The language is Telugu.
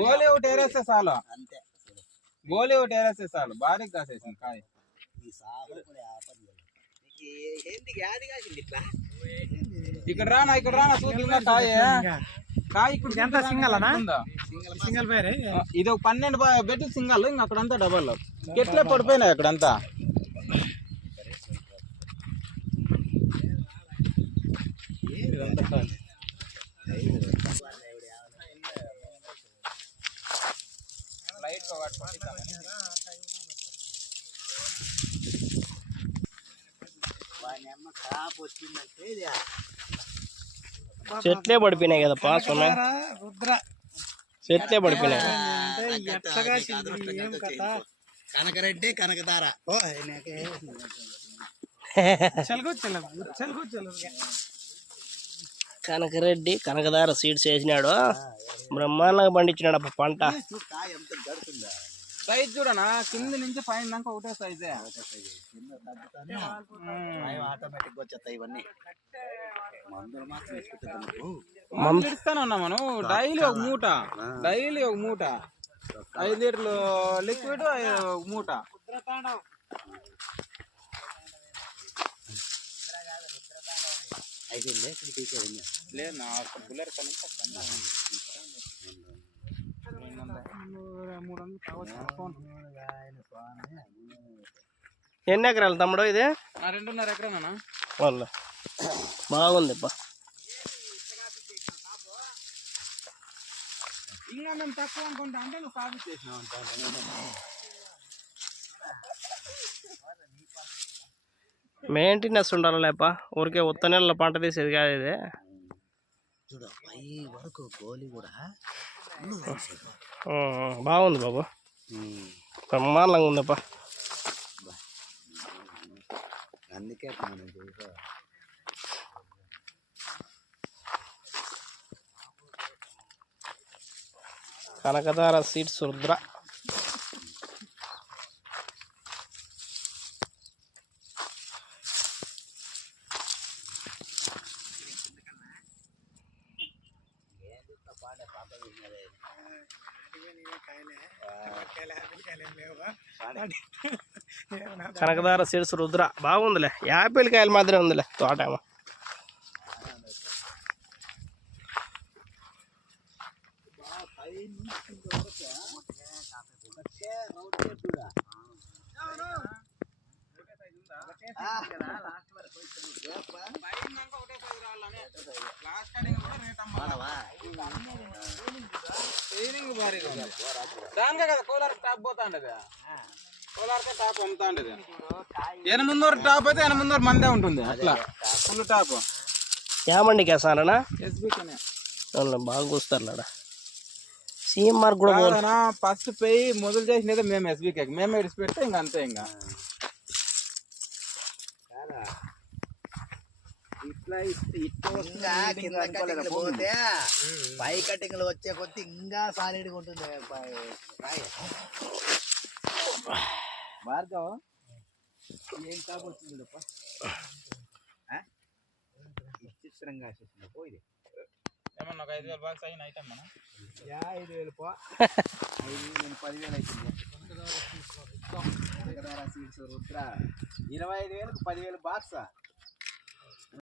గోలీ ఒకటి ఏరేస్తే చాలు అంతే. గోలీ ఒకటి ఏరేస్తే చాలు భారీగా కాసేసింది కాయ. ఇక్కడ రానా చూద్దా కాయ ఇక్కడ సింగల్ ఇది ఒక 12 బెడ్ సింగల్. ఇంకా అక్కడంతా డబల్ ఎట్లే పడిపోయినాయి అక్కడంతా. చెట్లే పడిపోయినాయి కదా పాస్ ఉన్నాయి. చెట్లే పడిపోయినాయి. కనకరెడ్డి కనకదార కనకరెడ్డి కనకదార సీడ్స్ వేసినాడు. బ్రహ్మాండంగా పండించినాడు అప్ప పంట. సైజ్ చూడనా కింద నుంచి పైన దాకా ఒకటే సైజే. ఆటోమేటిక్ వచ్చేస్తాయి ఇవన్నీ. మందులు ఇస్తానే ఉన్నా మనం. డైలీ ఒక మూట 5 లీటర్లు లిక్విడ్ ఒక మూట. లేదు నా బుల్లర్ కనుక 300 ఎన్ని ఎకరాలు తమ్ముడు ఇది? 2.5 ఎకరానా వాళ్ళ బాగుంది. ఇంకా మేము తక్కువ అనుకుంటా అంటే నువ్వు సాగు చేసినావు అంట. మెయింటెనెన్స్ ఉండాలి లేప. ఊరికే ఉత్త నెలలో పంట తీసేది కాదు ఇది. బాగుంది బాబు, బ్రహ్మాండంగా ఉందప్ప. అందుకే కనకదార సీడ్స్ రుద్ర. కనకదార సీడ్స్ రుద్ర బాగుందిలే. యాపిల్ కాయలు మాత్రమే ఉందిలే తోట. దానికే కదా కోలార్ టాప్ పోతా ఉండేది. కోలార్కే టాప్ అమ్ముతా ఉండేది. 800 టాప్ అయితే 800 మందే ఉంటుంది. అట్లా ఫుల్ టాప్. ఏమండి కేసారనా ఎస్బీకనే బాగా కూస్తారులాడా. సీఎంఆర్ కూడా ఫస్ట్ పోయి మొదలు చేసినది మేము ఎస్బీకే. మేమే ఇడిచి పెడితే ఇంకా అంతే. ఇంకా ఇట్లా పోతే పై కటింగ్లు వచ్చే కొద్ది ఇంకా సాలిడ్గా ఉంటుంది. భార్గవ్ ఏం కాబోతుంది విచిత్రంగా పోయి ఏమన్నా 5,000 బాక్స్ అయిన ఐటమ్ మనం 5,000 పో 10,000 అవుతుంది. 25,000 కు 10,000 బాక్స్.